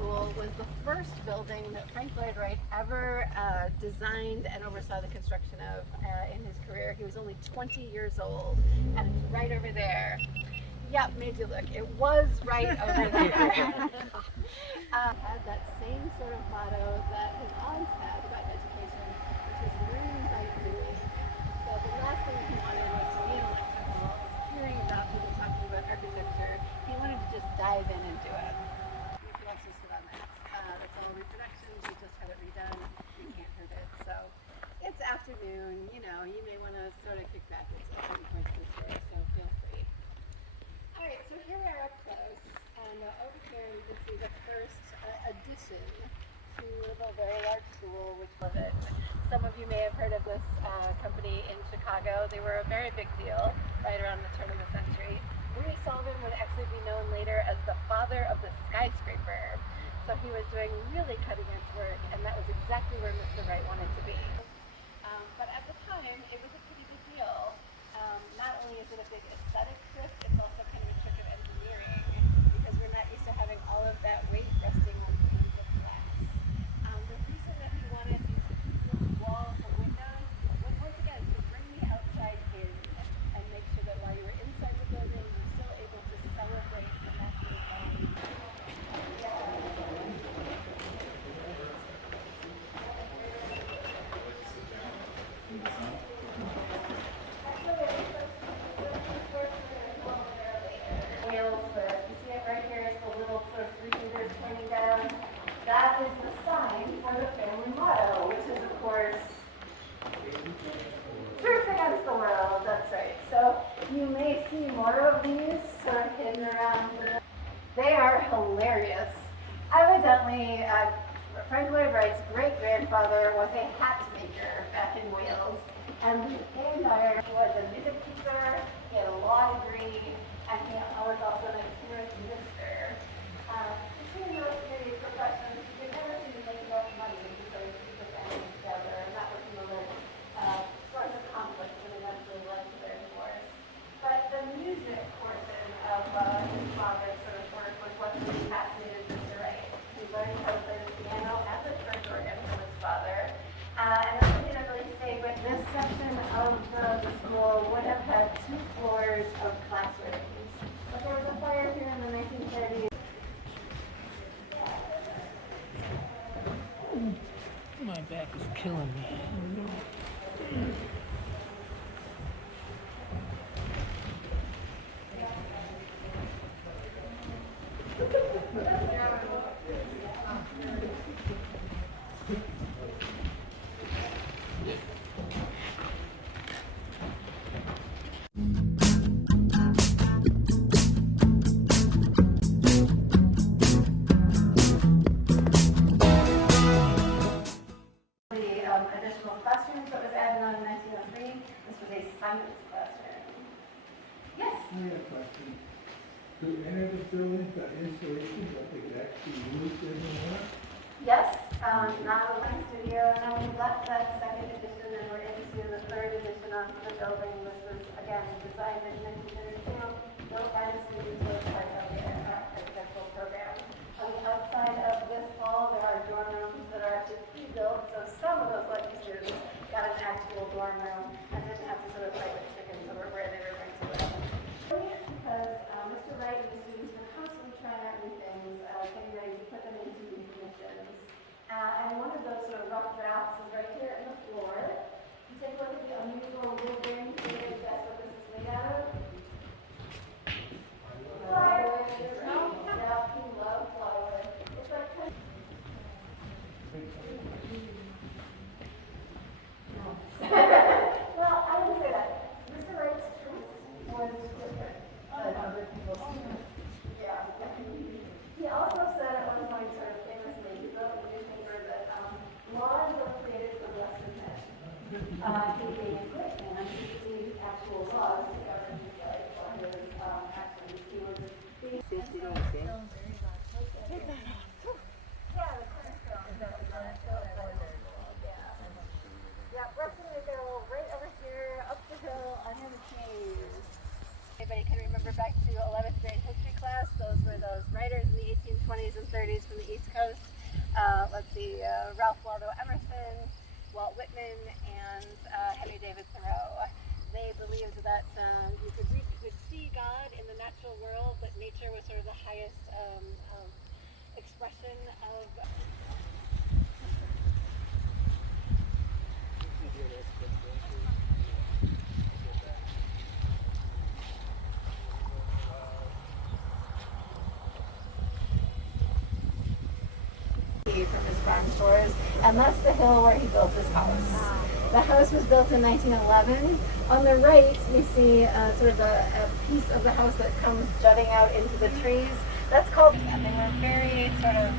School was the first building that Frank Lloyd Wright ever designed and oversaw the construction of in his career. He was only 20 years old, and it's right over there. Yep, made you look. It was right over there. Had that same sort of motto that his aunts had about education, which was learning by doing. So the last thing he wanted was to be in a lecture hall, hearing about people talking about architecture. He wanted to just dive in and do it. You can also sit on that. That's all reproductions. We just had it redone. You can't hurt it. So it's afternoon. You know, you may want to sort of kick back at some point this day. So feel free. All right, so here we are up close, and over here you can see the first addition to the very large school, which was it. Some of you may have heard of this company in Chicago. They were a very big deal right around the turn of the century. Louis Sullivan would actually be known later as the father of the skyscraper. So he was doing really cutting-edge work, and that was exactly where Mr. Wright wanted to be. But at the time, it was a pretty big deal. Not only is it a big aesthetic shift, it's also kind of a trick of engineering because we're not used to having all of that weight resting on beams of glass. The reason that he wanted these huge walls and windows was once again to bring the outside in and make sure that while you were inside the building, you were still able to celebrate the natural light. That is the sign for the family motto, which is, of course, truth against the world. That's right. So you may see more of these sort of hidden around. They are hilarious. Evidently, Frank Lloyd Wright's great-grandfather was a hat maker back in Wales, and he was a music teacher, he had a law degree, and he was also an experienced minister. Between those three professions, you could never seem to make enough money to sort of keep the family together, and that was another source of conflict that eventually led to their divorce. But the music portion of his father's sort of work was what really fascinated Mr. Wright. He learned how to play the piano and the church organ from his father. And the thing that really stayed with this section of the school would have had 2 floors of classrooms. But there was a fire here in the 1930s. My back is killing me. Additional classrooms that was added on in 1903. This was a science classroom. Yes? I have a question. Do any of the buildings got insulation that they actually used anymore? Yes, not a line studio. Now we left that second edition and we're into the third edition of the building. This was, again, designed in 1932, built by the students as part of the architectural program. On the outside of this hall, there are dorm rooms that are actually pre-built, so some of those lucky students got an actual dorm room and didn't have to sort of fight with chickens over where they were going to live. Because Mr. Wright and the students were constantly trying out new things, getting ready to put them into new commissions. And one of those sort of rough drafts is right here in the floor. You take a look at the unusual wood bearing. Can you guess what this is made out of? Plywood. Yeah, we love plywood. It's like well, I would say that Mr. Wright's truth was different than other people's truth. Yeah. He also said at one point, sort of famously, he wrote in the newspaper that laws were created for lesser men. He being a great man, he needed actual laws to govern his life or his actions. He was being yeah, brushing the hill right over here, up the hill, under the trees. Anybody can remember back to 11th grade history class? Those were those writers in the 1820s and 30s from the East Coast. let's see, Ralph Waldo Emerson, Walt Whitman, and Henry David Thoreau. They believed that you could see God in the natural world, that nature was sort of the highest expression of. From his farm stores, and that's the hill where he built his house. The house was built in 1911. On the right, we see sort of a piece of the house that comes jutting out into the trees. That's called, and they were very sort of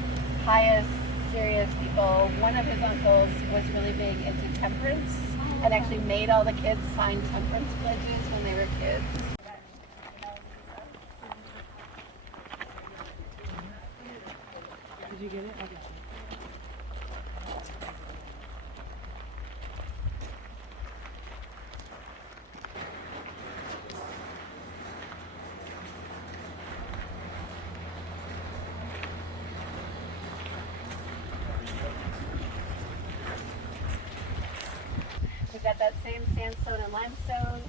pious, serious people. One of his uncles was really big into temperance and actually made all the kids sign temperance pledges when they were kids. Did you get it? I got it. We've got that same sandstone and limestone,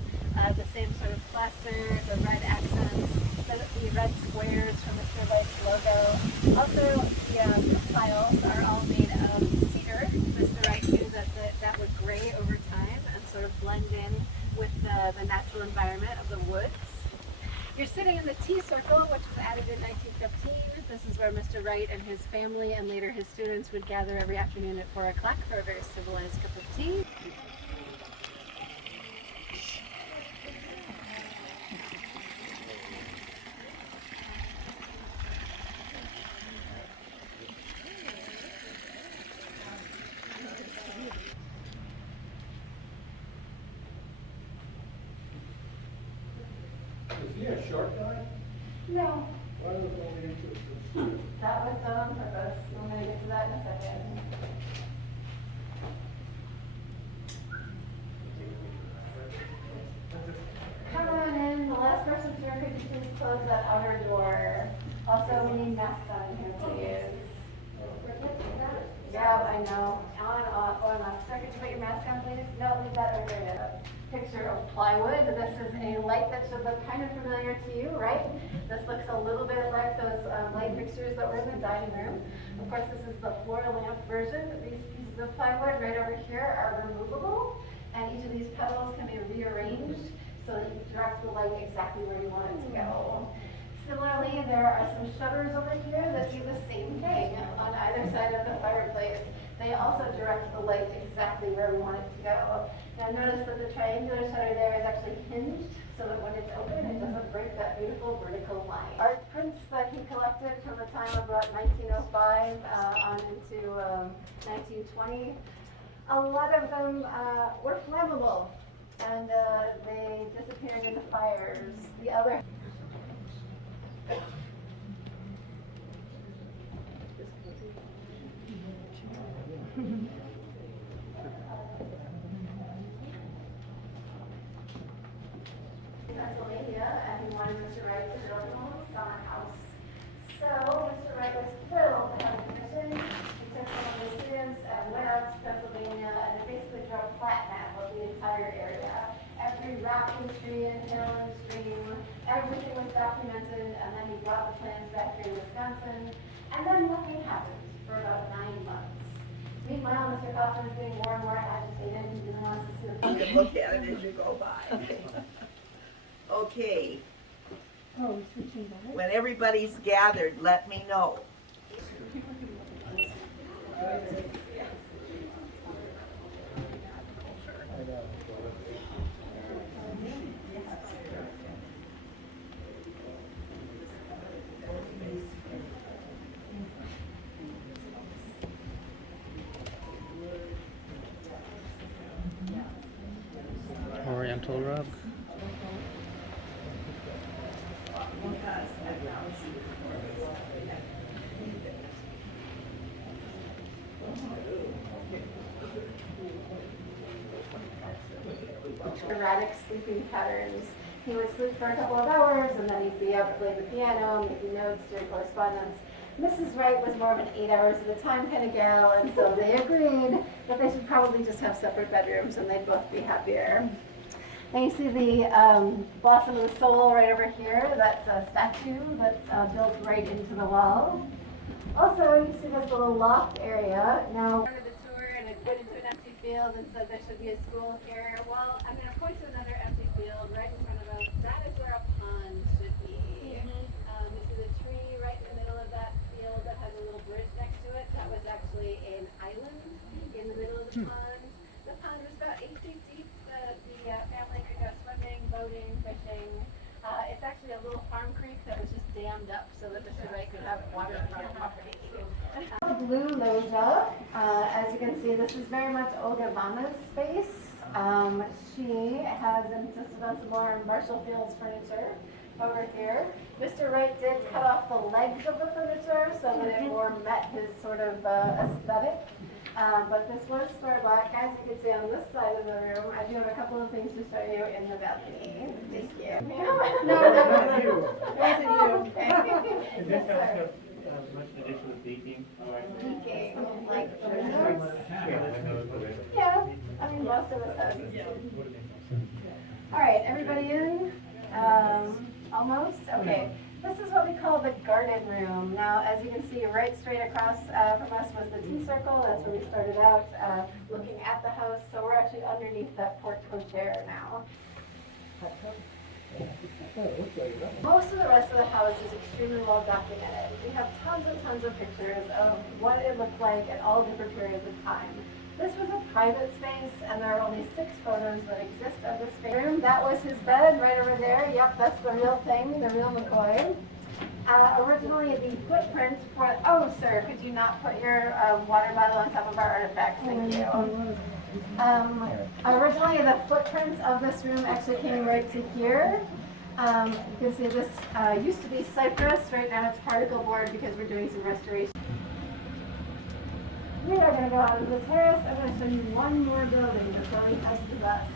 the same sort of plaster, the red accents, the red squares from Mr. Wright's logo. Also, the tiles are all made of cedar. Mr. Wright knew that would gray over time and sort of blend in with the natural environment of the woods. You're sitting in the tea circle, which was added in 1915. This is where Mr. Wright and his family and later his students would gather every afternoon at 4 o'clock for a very civilized cup of tea. Is he a short guy? No, Why was only interested? that was done on purpose. I'm going to get to that in a second. Come on in. The last person here, could you please close that outer door? Also, we need masks on in here, please. Yeah, I know. On, off, on, off. Sir, could you put your mask on, please? No, leave that over there. Picture of plywood. This is a light that should look kind of familiar to you, right? This looks a little bit like those light fixtures that were in the dining room. Of course, this is the floor lamp version. These pieces of plywood right over here are removable, and each of these petals can be rearranged so that you direct the light exactly where you want it to go. Similarly, there are some shutters over here that do the same thing on either side of the fireplace. They also direct the light exactly where we want it to go. Now notice that the triangular shutter there is actually hinged so that when it's open, it doesn't break that beautiful vertical line. Art prints that he collected from the time of about 1905 on into 1920, a lot of them were flammable and they disappeared in the fires. The other Pennsylvania, and he wanted Mr. Wright to build him a summer house. So Mr. Wright was thrilled to have a commission. He took some of his students and went out to Pennsylvania and they basically drew a flat map of the entire area. Every rock and tree and hill and stream, everything was documented, and then he brought the plans back here to Wisconsin, and then nothing happened for about 9 months. Meanwhile, Mr. Kaufman was getting more and more agitated. He didn't want us to see the You can look at it as you go by. Okay, Oh, we're switching back? when everybody's gathered, let me know. Oriental rug. Erratic sleeping patterns. He would sleep for a couple of hours and then he'd be up, play the piano, making notes, doing correspondence. Mrs. Wright was more of an 8 hours at a time kind of gal, and so they agreed that they should probably just have separate bedrooms and they'd both be happier. And you see the Blossom of the Soul right over here. That's a statue that's built right into the wall. Also, you see this little loft area. Now, started the tour and it went into an empty field and said there should be a school here. Well, I'm going to point to another empty field right in front of us. That is where a pond should be. You see the tree right in the middle of that field that has a little bridge next to it. That was actually an island in the middle of the pond. The pond was about 8 feet deep. The family could go swimming, boating, fishing. It's actually a little farm creek that was just dammed up so that Mr. Wright could have water from the property. Blue Loja, as you can see, this is very much Olga Vanna's space. She has insisted on some more Marshall Fields furniture over here. Mr. Wright did cut off the legs of the furniture so that it more met his sort of aesthetic. But this was square black. As you can see on this side of the room, I do have a couple of things to show you in the balcony. Thank you. No, you. Is this also much addition with baking? Baking, like Yeah. yeah, I mean, most of us have. All right, everybody in? Almost? Okay. This is what we call the garden room. Now, as you can see, right straight across from us was the tea circle. That's where we started out looking at the house. So we're actually underneath that porte cochere now. Most of the rest of the house is extremely well documented. We have tons and tons of pictures of what it looked like at all different periods of time. This was a private space, and there are only 6 photos that exist of this room. That was his bed right over there. Yep, that's the real thing, the real McCoy. Originally, the footprint for... Oh, sir, could you not put your water bottle on top of our artifacts? Thank you. Originally, the footprints of this room actually came right to here. You can see this used to be cypress. Right now, it's particle board because we're doing some restoration. We are going to go out to the terrace. I'm going to show you one more building before we head to us.